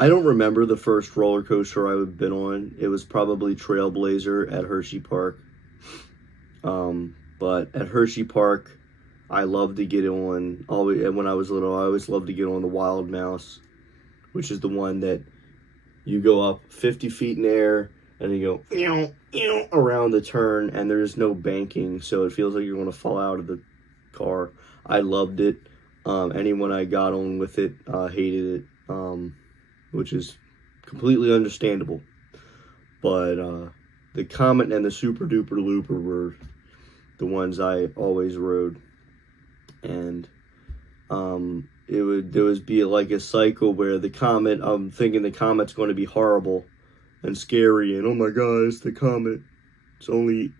I don't remember the first roller coaster I've been on. It was probably Trailblazer at Hershey Park. But at Hershey Park, I loved to get on. Always, when I was little, I always loved to get on the Wild Mouse, which is the one that you go up 50 feet in the air and you go around the turn, and there's no banking, so it feels like you're going to fall out of the car. I loved it. Anyone I got on with it hated it, which is completely understandable. But the Comet and the Super Duper Looper were the ones I always rode, and it would be like a cycle where the Comet, I'm thinking the Comet's going to be horrible and scary, and oh my god, it's the Comet. It's only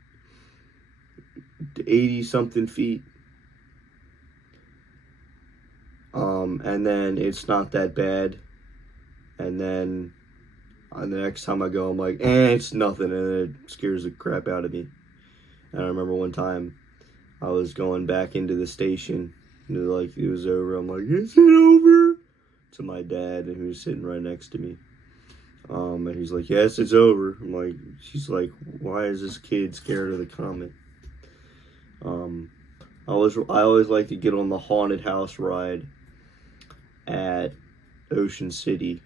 80 something feet. And then it's not that bad. And then the next time I go, I'm like, it's nothing, and it scares the crap out of me. And I remember one time I was going back into the station, and like it was over. I'm like, is it over? To my dad, and he was sitting right next to me. And he's like, yes, it's over. I'm like, she's like, why is this kid scared of the Comet? I always like to get on the haunted house ride at Ocean City.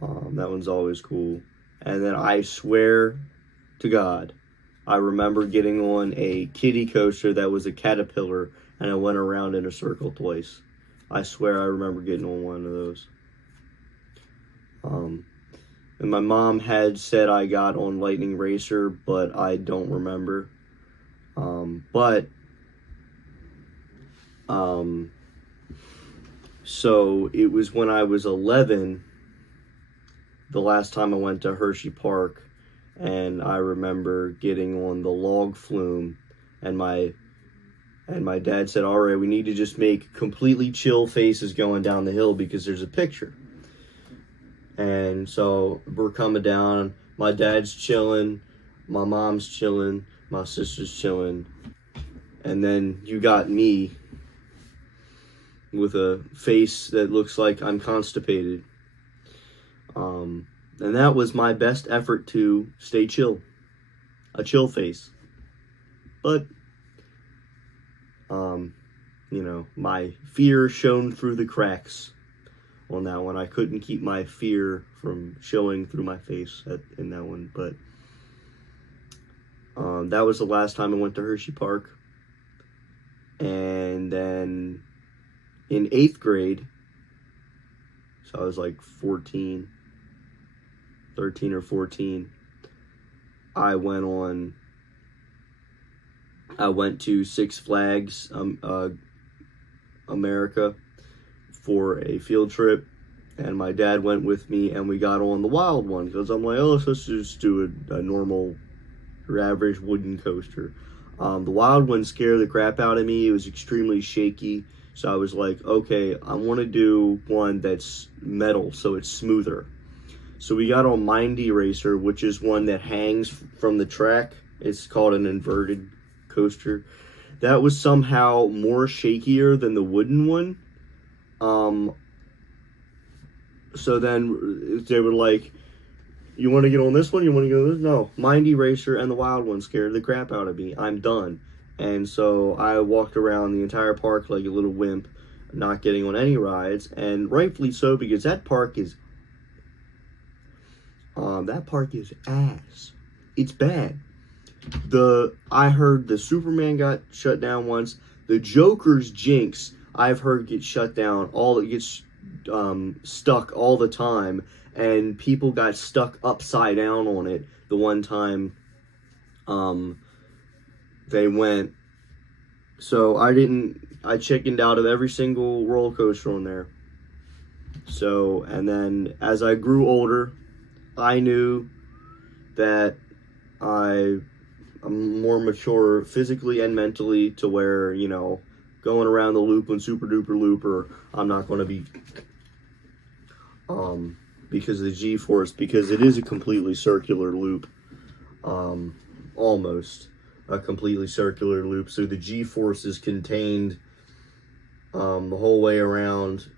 That one's always cool. And then I swear to God, I remember getting on a kiddie coaster that was a caterpillar, and I went around in a circle twice. I swear I remember getting on one of those. And my mom had said I got on Lightning Racer, but I don't remember. So it was when I was 11, the last time I went to Hershey Park, and I remember getting on the log flume, and my dad said, all right, we need to just make completely chill faces going down the hill because there's a picture. And so we're coming down, my dad's chilling, my mom's chilling, my sister's chilling, and then you got me with a face that looks like I'm constipated. And that was my best effort to stay chill. A chill face. But, my fear shone through the cracks on that one. I couldn't keep my fear from showing through my face in that one. But that was the last time I went to Hershey Park. And then in 8th grade, so I was like 13 or 14, I went to Six Flags America for a field trip, and my dad went with me, and we got on the wild one because I'm like, oh, let's just do a normal or average wooden coaster. The wild one scared the crap out of me. It was extremely shaky, so I was like, okay, I want to do one that's metal so it's smoother. So we got on Mindy Racer, which is one that hangs from the track. It's called an inverted coaster. That was somehow more shakier than the wooden one. So then they were like, you want to get on this one? You want to go on this? No. Mindy Racer and the wild one scared the crap out of me. I'm done. And so I walked around the entire park like a little wimp, not getting on any rides, and rightfully so, because that park is ass. It's bad. I heard the Superman got shut down once. The Joker's Jinx, I've heard, get shut down. It gets stuck all the time, and people got stuck upside down on it the one time they went. So I chickened out of every single roller coaster on there. So, and then as I grew older, I knew that I'm more mature physically and mentally to where, going around the loop on Super Duper Looper, I'm not going to be, because of the G-force, because it is a completely circular loop, almost a completely circular loop, so the G-force is contained the whole way around,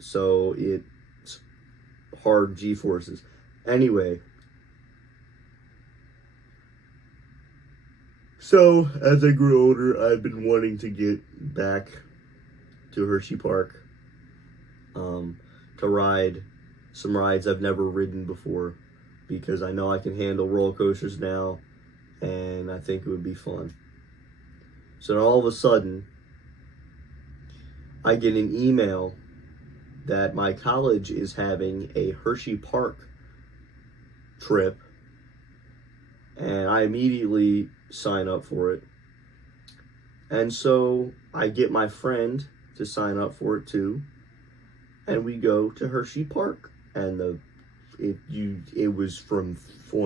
so it's hard G-forces. Anyway, so as I grew older, I've been wanting to get back to Hershey Park to ride some rides I've never ridden before, because I know I can handle roller coasters now, and I think it would be fun. So all of a sudden, I get an email that my college is having a Hershey Park trip, and I immediately sign up for it. And so I get my friend to sign up for it too, and we go to Hershey Park. And it was on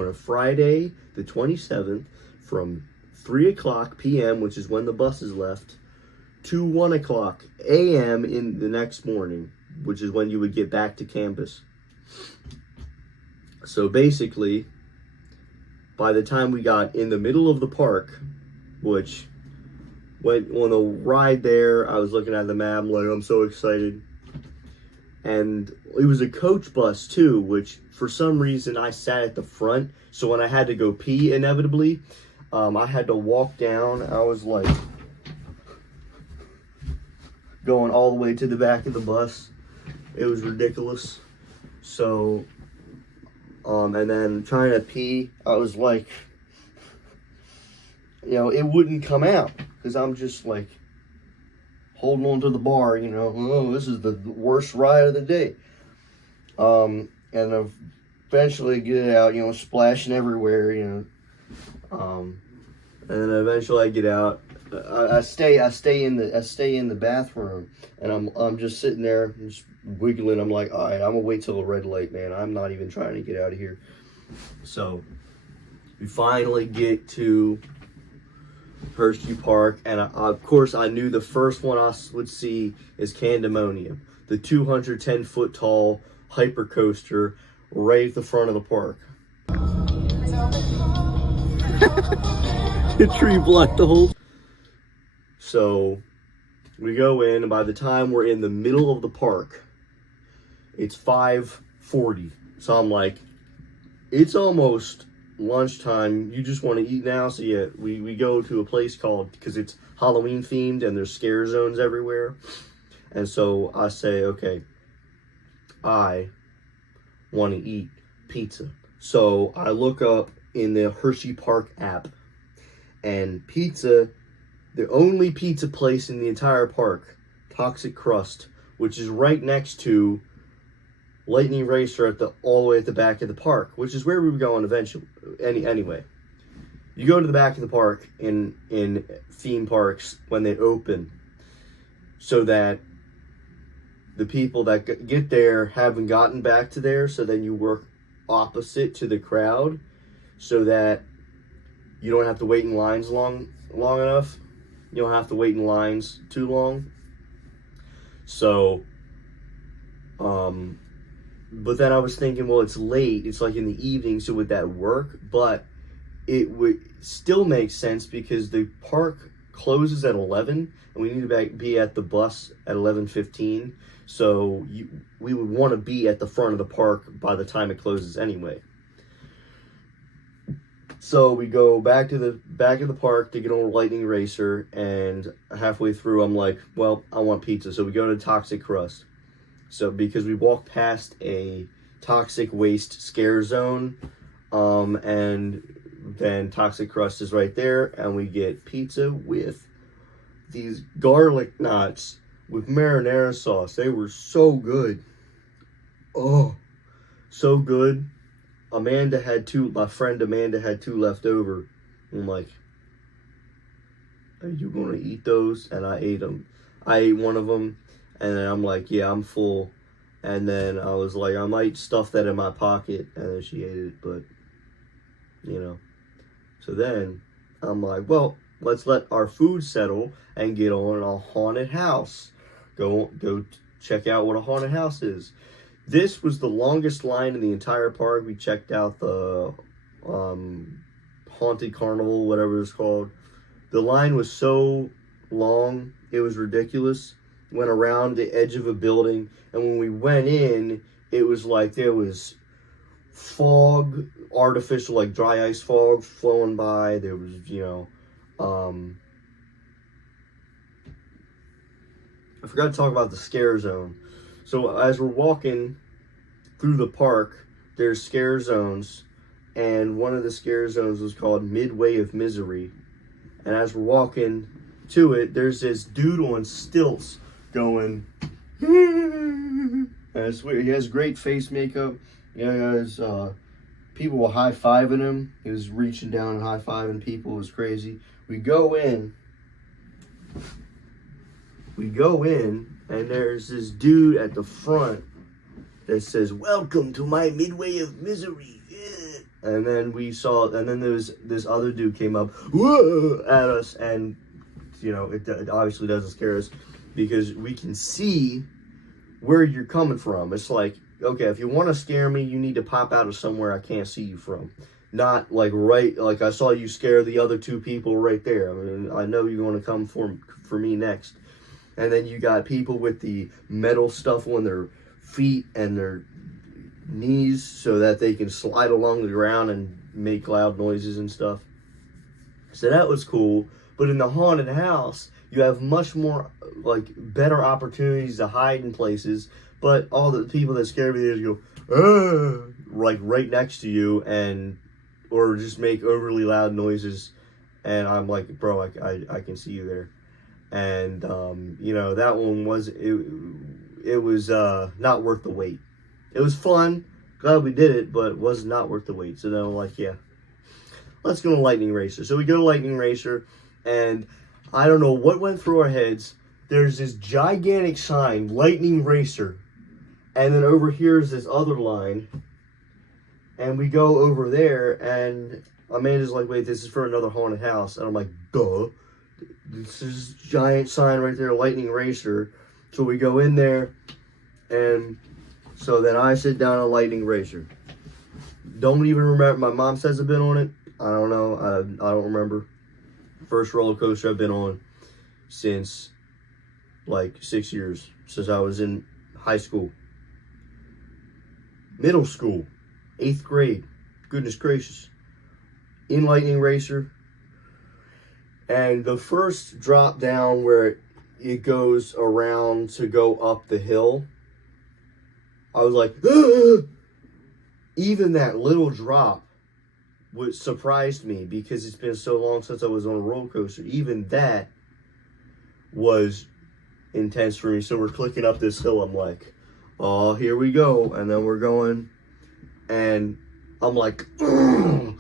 a Friday, the 27th, from 3:00 p.m., which is when the buses left, to 1:00 a.m. in the next morning, which is when you would get back to campus. So basically, by the time we got in the middle of the park, which on the ride there, I was looking at the map, like, I'm so excited. And it was a coach bus too, which for some reason I sat at the front. So when I had to go pee, inevitably, I had to walk down. I was like going all the way to the back of the bus. It was ridiculous. So, and then trying to pee, I was like, it wouldn't come out because I'm just like holding on to the bar, oh, this is the worst ride of the day. And eventually get it out, splashing everywhere, and then eventually I get out. I stay in the bathroom, and I'm just sitting there, just wiggling. I'm like, all right, I'm gonna wait till the red light, man. I'm not even trying to get out of here. So we finally get to Hershey Park, and of course I knew the first one I would see is Candemonium, the 210-foot tall hyper coaster right at the front of the park. The tree blocked the whole. So we go in, and by the time we're in the middle of the park, it's 5:40. So I'm like, it's almost lunchtime. You just want to eat now? So yeah, we go to a place called, because it's Halloween themed and there's scare zones everywhere. And so I say, okay, I want to eat pizza. So I look up in the Hershey Park app, and pizza, the only pizza place in the entire park, Toxic Crust, which is right next to Lightning Racer all the way at the back of the park, which is where we were going eventually. Anyway, you go to the back of the park in theme parks when they open, so that the people that get there haven't gotten back to there, so then you work opposite to the crowd, so that you don't have to wait in lines long enough. You don't have to wait in lines too long. So, but then I was thinking, well, it's late. It's like in the evening, so would that work? But it would still make sense because the park closes at 11, and we need to be at the bus at 11:15. So we would want to be at the front of the park by the time it closes anyway. So we go back to the back of the park to get on Lightning Racer, and halfway through, I'm like, well, I want pizza. So we go to Toxic Crust. So because we walked past a toxic waste scare zone, and then Toxic Crust is right there, and we get pizza with these garlic knots with marinara sauce. They were so good. Oh, so good. My friend Amanda had two left over. I'm like, are you gonna eat those? And I ate them. I ate one of them, and then I'm like, yeah, I'm full. And then I was like, I might stuff that in my pocket, and then she ate it, but, So then I'm like, well, let's let our food settle and get on a haunted house. Go check out what a haunted house is. This was the longest line in the entire park. We checked out the Haunted Carnival, whatever it's called. The line was so long, it was ridiculous. Went around the edge of a building, and when we went in, it was like there was fog, artificial, like dry ice fog flowing by. There was, I forgot to talk about the scare zone. So as we're walking through the park, there's scare zones, and one of the scare zones was called Midway of Misery. And as we're walking to it, there's this dude on stilts going, and it's weird. He has great face makeup. He has people were high-fiving him. He was reaching down and high-fiving people. It was crazy. We go in, and there's this dude at the front that says, "Welcome to my Midway of Misery." Yeah. And then there was this other dude came up, whoa, at us, and it obviously doesn't scare us because we can see where you're coming from. It's like, okay, if you want to scare me, you need to pop out of somewhere I can't see you from. Not like like I saw you scare the other two people right there. I mean, I know you're going to come for me next. And then you got people with the metal stuff on their feet and their knees so that they can slide along the ground and make loud noises and stuff. So that was cool. But in the haunted house, you have much more, like, better opportunities to hide in places. But all the people that scare me, they just go, like, right next to you, or just make overly loud noises. And I'm like, bro, I can see you there. And, that one it was not worth the wait. It was fun. Glad we did it, but it was not worth the wait. So then I'm like, yeah, let's go to Lightning Racer. So we go to Lightning Racer, and I don't know what went through our heads. There's this gigantic sign, Lightning Racer. And then over here is this other line. And we go over there, and Amanda's like, wait, this is for another haunted house. And I'm like, duh. This is giant sign right there, Lightning Racer. So we go in there, and so then I sit down on Lightning Racer. Don't even remember. My mom says I've been on it. I don't know. I don't remember. First roller coaster I've been on since like 6 years. Since I was in high school. Middle school. 8th grade. Goodness gracious. In Lightning Racer. And the first drop down where it goes around to go up the hill, I was like, ah! Even that little drop surprised me because it's been so long since I was on a roller coaster. Even that was intense for me. So we're clicking up this hill. I'm like, oh, here we go. And then we're going, and I'm like, going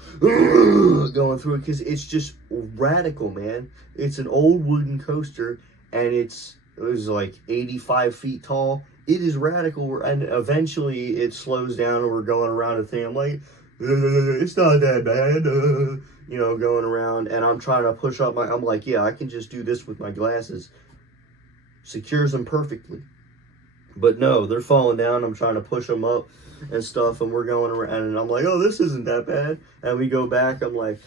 through it because it's just radical, man. It's an old wooden coaster, and it was like 85 feet tall. It is radical, and eventually it slows down, and we're going around a thing. I'm like, it's not that bad, going around, and I'm trying to push up I'm like, yeah, I can just do this with my glasses. Secures them perfectly. But no, they're falling down. I'm trying to push them up and stuff, and we're going around, and I'm like, oh, this isn't that bad. And we go back, I'm like,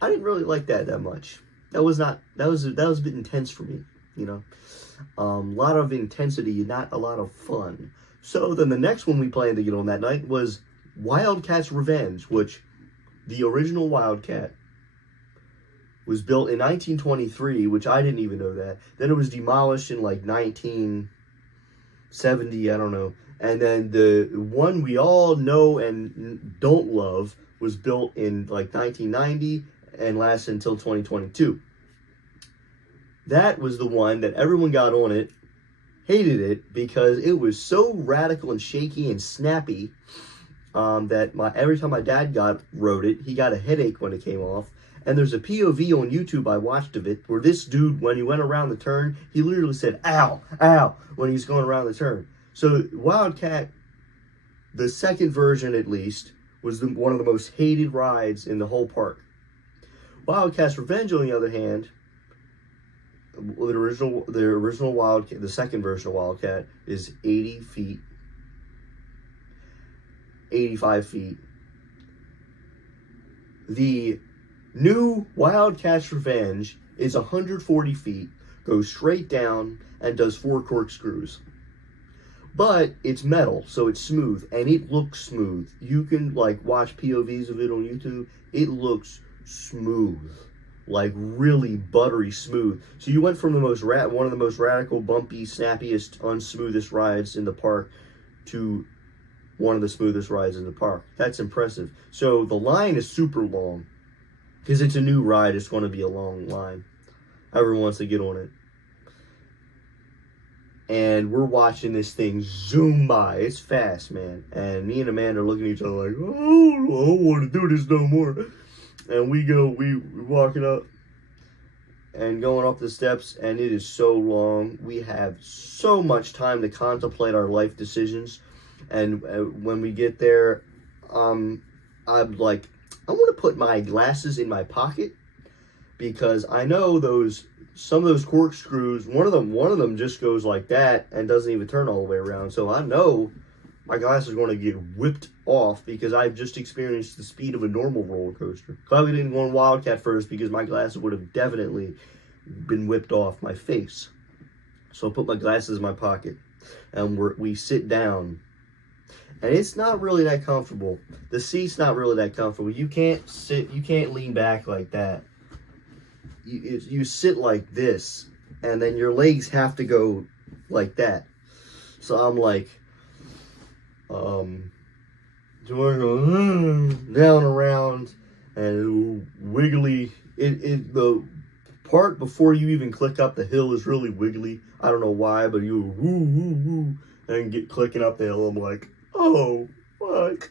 I didn't really like that much. That was a bit intense for me, a lot of intensity, not a lot of fun. So then the next one we planned to get on that night was Wildcat's Revenge, which the original Wildcat was built in 1923, which I didn't even know that. Then it was demolished in like 1970, I don't know. And then the one we all know and don't love was built in like 1990 and lasted until 2022. That was the one that everyone got on it, hated it, because it was so radical and shaky and snappy that every time my dad rode it, he got a headache when it came off. And there's a POV on YouTube I watched of it where this dude, when he went around the turn, he literally said, ow, ow, when he's going around the turn. So Wildcat, the second version at least, was one of the most hated rides in the whole park. Wildcat's Revenge, on the other hand, the original Wildcat, the second version of Wildcat, is 80 feet, 85 feet. The new Wildcat's Revenge is 140 feet, goes straight down, and does 4 corkscrews. But it's metal, so it's smooth, and it looks smooth. You can like watch POVs of it on YouTube. It looks smooth, like really buttery smooth. So you went from one of the most radical, bumpy, snappiest, unsmoothest rides in the park to one of the smoothest rides in the park. That's impressive. So the line is super long because it's a new ride. It's going to be a long line. Everyone wants to get on it. And we're watching this thing zoom by. It's fast, man. And me and Amanda are looking at each other like, oh, I don't want to do this no more. And we're walking up and going up the steps, and it is so long. We have so much time to contemplate our life decisions. And when we get there, I'm like, I want to put my glasses in my pocket because I know some of those corkscrews, one of them just goes like that and doesn't even turn all the way around. So I know my glasses are going to get whipped off because I've just experienced the speed of a normal roller coaster. Glad we didn't go on Wildcat first because my glasses would have definitely been whipped off my face. So I put my glasses in my pocket and we sit down. And it's not really that comfortable. The seat's not really that comfortable. You can't lean back like that. You sit like this, and then your legs have to go like that. So I'm like, do I go down around and wiggly? The part before you even click up the hill is really wiggly. I don't know why, but you woo woo woo and get clicking up the hill. I'm like, oh fuck.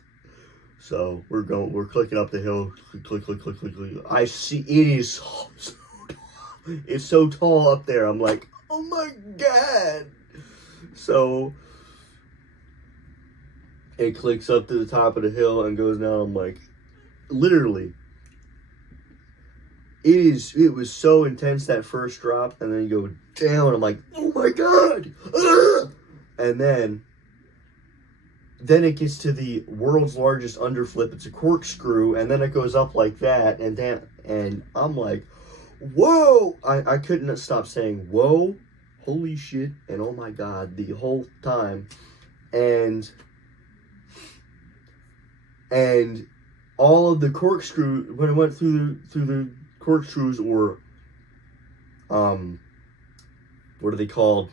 So we're clicking up the hill, click. I see it is so tall. It's so tall up there. I'm like, oh my God. So it clicks up to the top of the hill and goes down. I'm like, literally, it was so intense that first drop, and then you go down. I'm like, oh my God. Ah! And then it gets to the world's largest underflip. It's a corkscrew, and then it goes up like that, and down, and I'm like, whoa! I couldn't stop saying, whoa, holy shit, and oh my God, the whole time. And all of the corkscrew, when it went through the corkscrews, or, what are they called?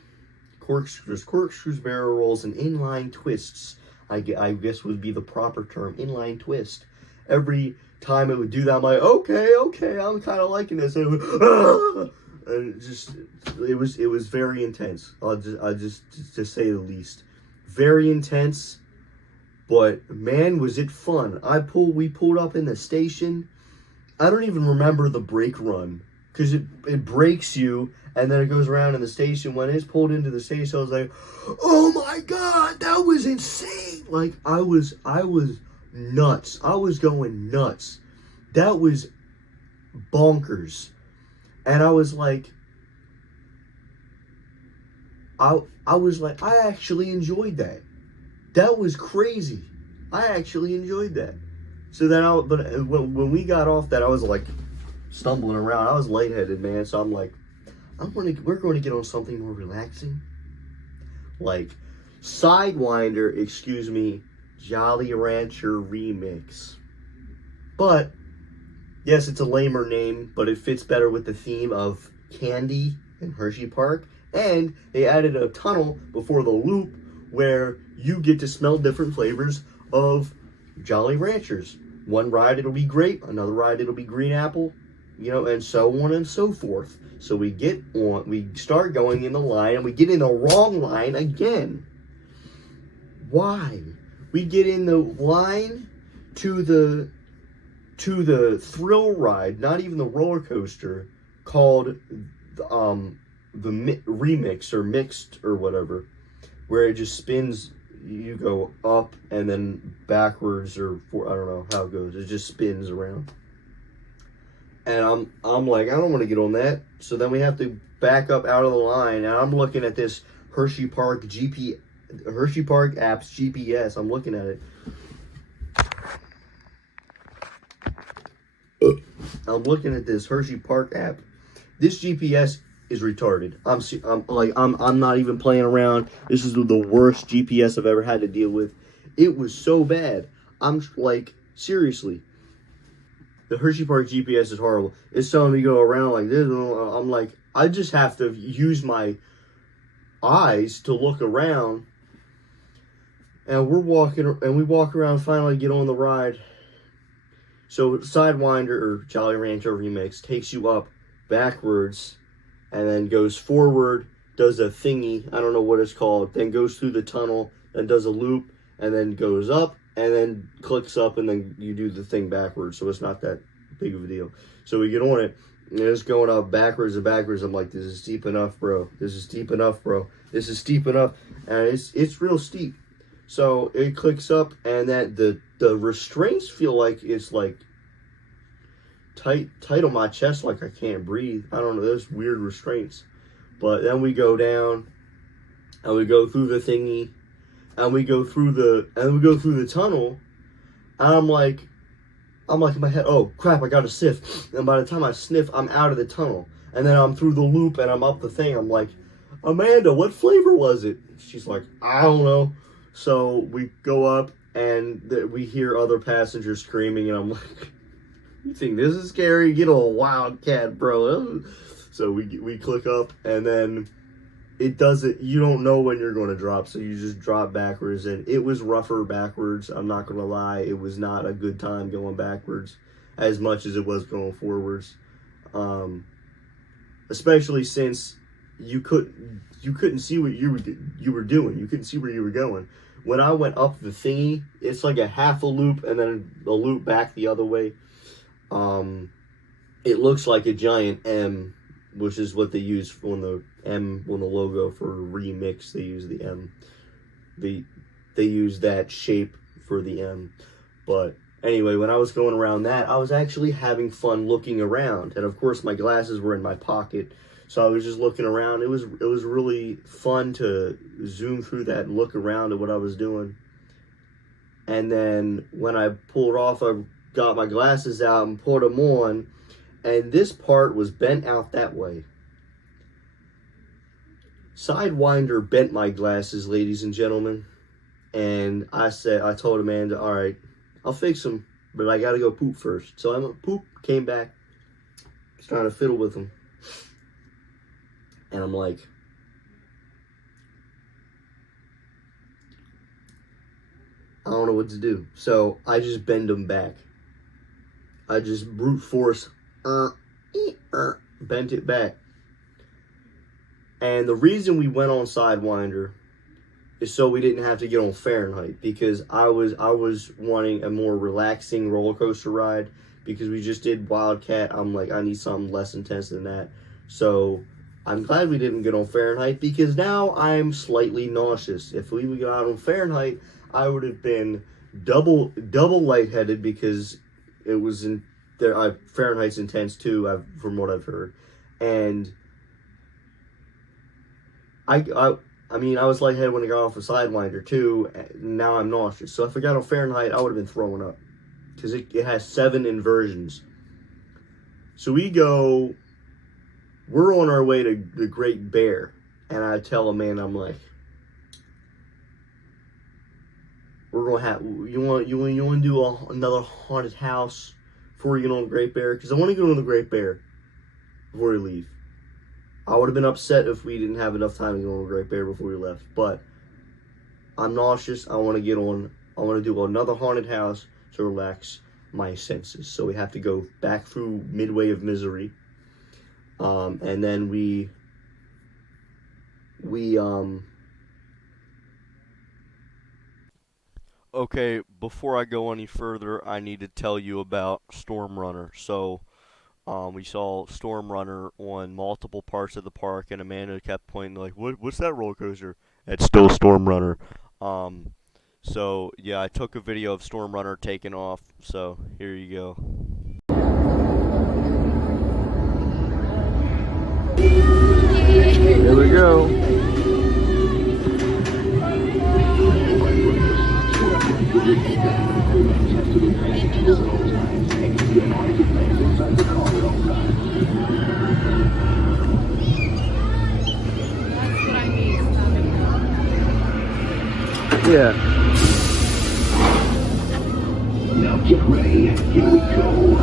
Corkscrews, barrel rolls, and inline twists, I guess would be the proper term, inline twist. Every time it would do that, I'm like, okay, I'm kind of liking this. And it would, ah! And it was very intense. I'll just to say the least, very intense. But man, was it fun! We pulled up in the station. I don't even remember the brake run because it breaks you, and then it goes around in the station. When it's pulled into the station, I was like, oh my God, that was insane. Like, I was nuts. I was going nuts. That was bonkers. And I was like, I actually enjoyed that. That was crazy. I actually enjoyed that. So then but when we got off that, I was like stumbling around. I was lightheaded, man. So I'm like, we're going to get on something more relaxing, like Sidewinder, Jolly Rancher Remix. But yes, it's a lamer name, but it fits better with the theme of candy in Hershey Park. And they added a tunnel before the loop where you get to smell different flavors of Jolly Ranchers. One ride it'll be grape, another ride it'll be green apple, and so on and so forth. So we start going in the line, and we get in the wrong line again. Why? We get in the line to the thrill ride, not even the roller coaster, called the remix or mixed or whatever, where it just spins. You go up and then backwards, or I don't know how it goes. It just spins around. And I'm like, I don't want to get on that. So then we have to back up out of the line, and I'm looking at this Hershey Park app's GPS. I'm looking at it. I'm looking at this Hershey Park app. This GPS is retarded. I'm not even playing around. This is the worst GPS I've ever had to deal with. It was so bad. I'm like, seriously. The Hershey Park GPS is horrible. It's telling me to go around like this. I'm like, I just have to use my eyes to look around. And we're walking, and we walk around, finally get on the ride. So Sidewinder, or Jolly Rancher Remix, takes you up backwards and then goes forward, does a thingy, I don't know what it's called, then goes through the tunnel, then does a loop, and then goes up, and then clicks up, and then you do the thing backwards, so it's not that big of a deal. So we get on it, and it's going up backwards and backwards. I'm like, this is steep enough, bro. This is steep enough, bro. This is steep enough. And it's real steep. So it clicks up, and that the restraints feel like it's like tight on my chest, like I can't breathe. I don't know, there's weird restraints. But then we go down, and we go through the thingy, and we go through the tunnel, and I'm like in my head, oh crap, I gotta sniff. And by the time I sniff, I'm out of the tunnel, and then I'm through the loop, and I'm up the thing. I'm like, Amanda, what flavor was it? She's like, I don't know. So we go up, and we hear other passengers screaming, and I'm like, you think this is scary? Get a Wildcat, bro. So we click up, and then it doesn't, you don't know when you're going to drop, so you just drop backwards. And it was rougher backwards, I'm not going to lie. It was not a good time going backwards as much as it was going forwards. Especially since you couldn't see what you were doing. You couldn't see where you were going. When I went up the thingy, it's like a half a loop and then a loop back the other way. It looks like a giant M, which is what they use on the logo for Remix. They use the M. They use that shape for the M. But anyway, when I was going around that, I was actually having fun looking around. And of course my glasses were in my pocket, so I was just looking around. It was really fun to zoom through that and look around at what I was doing. And then when I pulled off, I got my glasses out and put them on, and this part was bent out that way. Sidewinder bent my glasses, ladies and gentlemen, and I told Amanda, all right, I'll fix them, but I gotta go poop first. So I poop, came back, was trying to fiddle with them, and I'm like, I don't know what to do. So I just bend them back. I just brute force bent it back. And the reason we went on Sidewinder is so we didn't have to get on Fahrenheit, because I was wanting a more relaxing roller coaster ride, because we just did Wildcat. I'm like, I need something less intense than that. So I'm glad we didn't get on Fahrenheit, because now I'm slightly nauseous. If we would get out on Fahrenheit, I would have been double lightheaded, because it was in there. Fahrenheit's intense too, from what I've heard, and I was lightheaded when I got off of Sidewinder too. Now I'm nauseous. So if I got on Fahrenheit, I would have been throwing up, because it has 7 inversions. So we're on our way to the Great Bear, and I tell Amanda, I'm like, we're gonna have, you want to do another haunted house before we get on the Great Bear? Because I want to go on the Great Bear before we leave. I would have been upset if we didn't have enough time to go on the Great Bear before we left. But I'm nauseous. I want to do another haunted house to relax my senses. So we have to go back through Midway of Misery. And then we Okay, before I go any further, I need to tell you about Storm Runner. So, we saw Storm Runner on multiple parts of the park, and Amanda kept pointing like, "What's that roller coaster?" It's still Storm Runner. So yeah, I took a video of Storm Runner taking off. So here you go. Here we go. Now get ready. Here we go.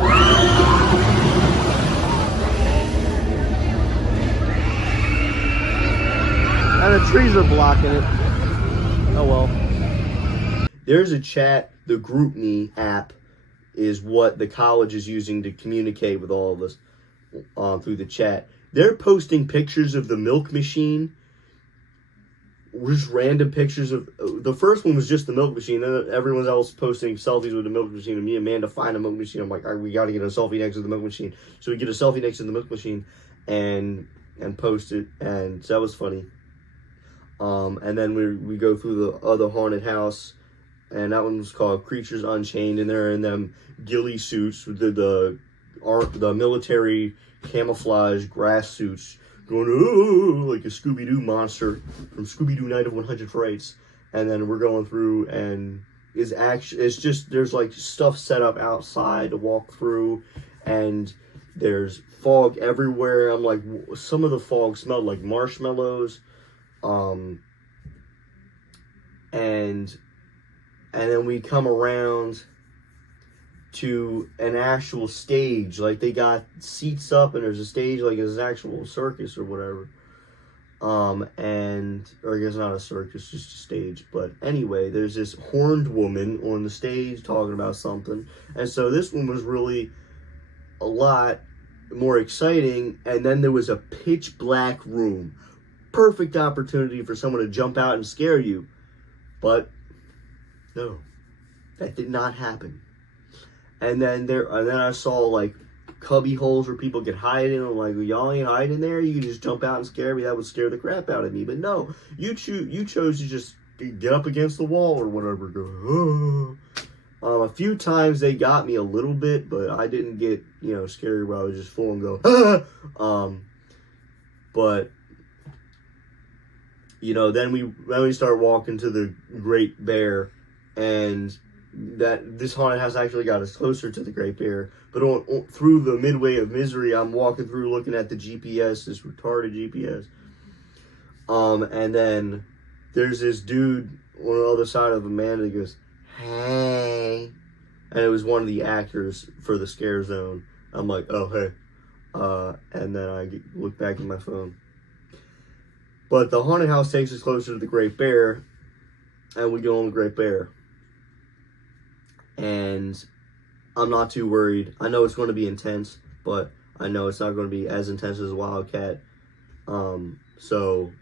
And the trees are blocking it. Oh well. There's a chat. The GroupMe app is what the college is using to communicate with all of us through the chat. They're posting pictures of the milk machine. Just random pictures of... The first one was just the milk machine. And everyone else posting selfies with the milk machine. And me and Amanda find a milk machine. I'm like, all right, we got to get a selfie next to the milk machine. So we get a selfie next to the milk machine and post it. And so that was funny. And then we go through the other haunted house, and that one was called Creatures Unchained, and they're in them ghillie suits with the military camouflage grass suits, going like a Scooby-Doo monster from Scooby-Doo Night of 100 Frights. And then we're going through, and it's just there's like stuff set up outside to walk through, and there's fog everywhere. I'm like, some of the fog smelled like marshmallows. And then we come around to an actual stage. Like, they got seats up and there's a stage, like it's an actual circus or whatever. Or I guess not a circus, just a stage. But anyway, there's this horned woman on the stage talking about something. And so this one was really a lot more exciting. And then there was a pitch black room. Perfect opportunity for someone to jump out and scare you. But no, that did not happen. And then I saw like cubby holes where people could hide in. I'm like, well, y'all ain't hiding there. You can just jump out and scare me. That would scare the crap out of me. But no, you chose to just get up against the wall or whatever. Go. Oh. A few times they got me a little bit, but I didn't get scared where I was just full and go. But. Then we start walking to the Great Bear, and that this haunted house actually got us closer to the Great Bear. But through the Midway of Misery, I'm walking through looking at the GPS, this retarded GPS. And then there's this dude on the other side of Amanda that goes, "Hey," and it was one of the actors for the Scare Zone. I'm like, "Oh hey," and then I look back at my phone. But the haunted house takes us closer to the Great Bear, and we go on the Great Bear. And I'm not too worried. I know it's going to be intense, but I know it's not going to be as intense as a Wildcat. So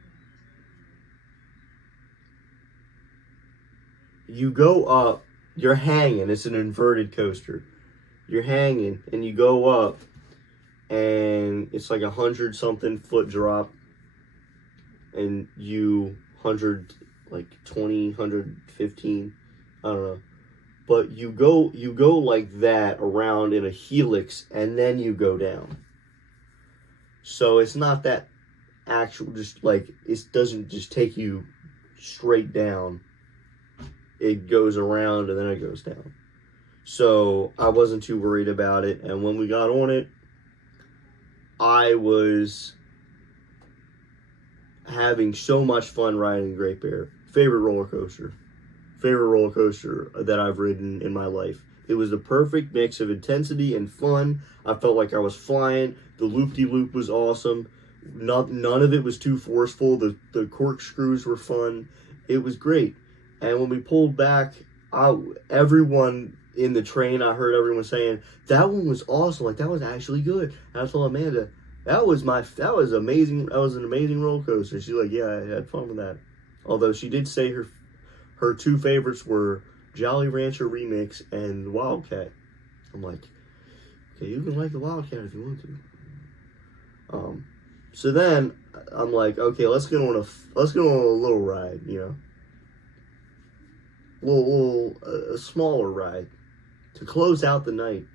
you go up, you're hanging. It's an inverted coaster. You're hanging, and you go up, and it's like 100-something foot drop. And 120, 115, I don't know. But you go like that around in a helix, and then you go down. So it's not that actual, just like, it doesn't just take you straight down. It goes around and then it goes down. So I wasn't too worried about it. And when we got on it, I was having so much fun riding Great Bear. Favorite roller coaster that I've ridden in my life. It was the perfect mix of intensity and fun. I felt like I was flying. The loop-de-loop was awesome. None of it was too forceful. The corkscrews were fun. It was great. And when we pulled back, everyone in the train, I heard everyone saying, "That one was awesome. Like, that was actually good." And I told Amanda, That was amazing. That was an amazing roller coaster. She's like, "Yeah, I had fun with that." Although she did say her two favorites were Jolly Rancher Remix and Wildcat. I'm like, okay, you can like the Wildcat if you want to. So then I'm like, okay, let's get on a little ride, a smaller ride to close out the night.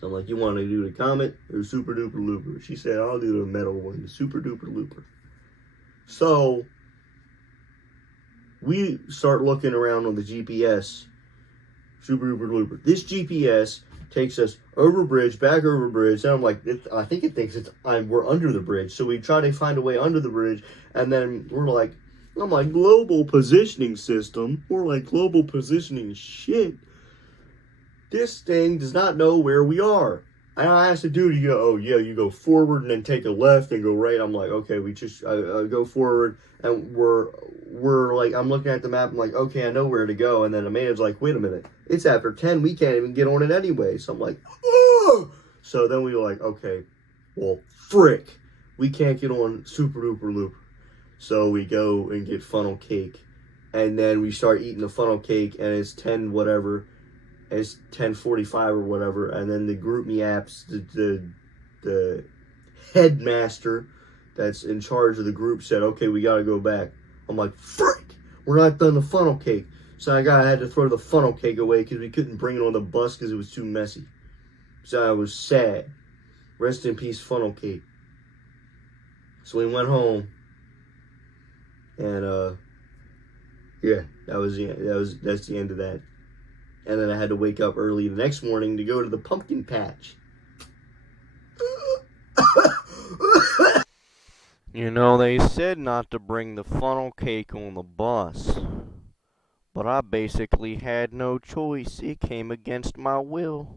So I'm like, "You want to do the Comet or Super Duper Looper?" She said, "I'll do the metal one, the Super Duper Looper." So we start looking around on the GPS, Super Duper Looper. This GPS takes us over bridge, back over bridge. And I'm like, I think it thinks we're under the bridge. So we try to find a way under the bridge. And then I'm like, global positioning system. We're like, global positioning shit. This thing does not know where we are. And I asked the dude, oh yeah, you go forward and then take a left and go right. I'm like, okay, I go forward and we're like, I'm looking at the map. I'm like, okay, I know where to go. And then Amanda's like, wait a minute, it's after 10. We can't even get on it anyway. So I'm like, oh. So then we were like, okay, well, frick, we can't get on Super Duper Loop. So we go and get funnel cake, and then we start eating the funnel cake, and it's 10 whatever. It's 10:45 or whatever, and then the group me apps, the headmaster that's in charge of the group said, okay, we gotta go back. I'm like, frick, we're not done the funnel cake. So I had to throw the funnel cake away because we couldn't bring it on the bus because it was too messy. So I was sad. Rest in peace, funnel cake. So we went home, and yeah, that's the end of that. And then I had to wake up early the next morning to go to the pumpkin patch. You know, they said not to bring the funnel cake on the bus, but I basically had no choice. It came against my will.